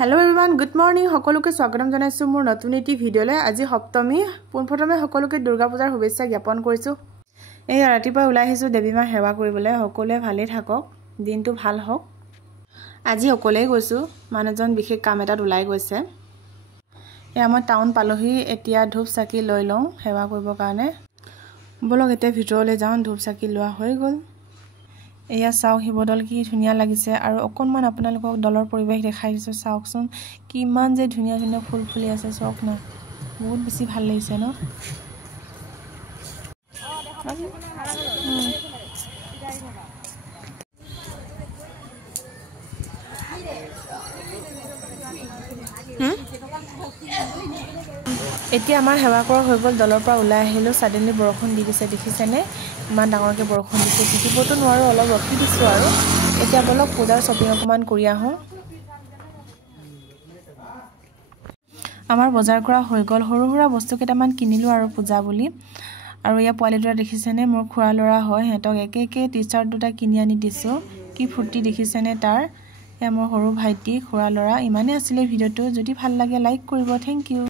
hello everyone good morning সকলোকে স্বাগতম জনাইছো মোৰ নতুন এটি ভিডিঅলে আজি সপ্তমী পোনপ্ৰথমে সকলোকে দুৰ্গা পূজাৰ শুভেচ্ছা জ্ঞাপন কৰিছো এই ৰাতিপুৱা ওলাই আহিছো দেৱীমাৰ সেৱা কৰিবলৈ সকলোৱে ভালে থাকক দিনটো ভাল হওক আজি অকলেই গৈছো মানুহজন বিশেষ কাম এটাত ওলাই গৈছে মই টাউন পালোহি এতিয়া ধূপ চাকি লৈ লওঁ সেৱা কৰিবৰ কাৰণে বলক এতিয়া ভিতৰলৈ যাওঁ ধূপ চাকি লোৱা হৈ গ'ল এয়া চাও হিবদল কি ধুনিয়া লাগিছে আৰু অকনমান আপোনালোকক দলৰ পৰিবেশ দেখাই দিছো চাওকচোন কিমান যে ধুনিয়া ধুনিয়া ফুল ফুলি আছে চাওক না বহুত বেছি ভাল লাগিছে ন এতিয়া আমাৰ সেৱা কৰা হৈ গ'ল দলৰ পৰা ওলাই আহিলো সাডেনলি বৰষুণ দি দিছে দেখিছেনে ইমান ডাঙৰকে বৰষুণ দিছে তিতিবতো নোৱাৰো অলপ ৰখি দিছো আৰু এতিয়া বলক পূজাৰ শ্বপিং অকমান কৰি আহো আমাৰ বজাৰ কৰা হৈ গ'ল সৰু সৰু বস্তু কেইটামান কিনিলো আৰু পূজা বুলি আৰু ইয়া পোৱালিটোৰা দেখিছেনে মোৰ খুৰা লৰা হয় হেতক একে টি-শাৰ্ট দুটা কিনি আনি দিছো কি ফুৰ্তি দেখিছেনে তাৰ এ মোৰ সৰু ভাইটি খুৰা লৰা ইমানে আছিলে ভিডিওটো যদি ভাল লাগে লাইক কৰিব থ্যাংক ইউ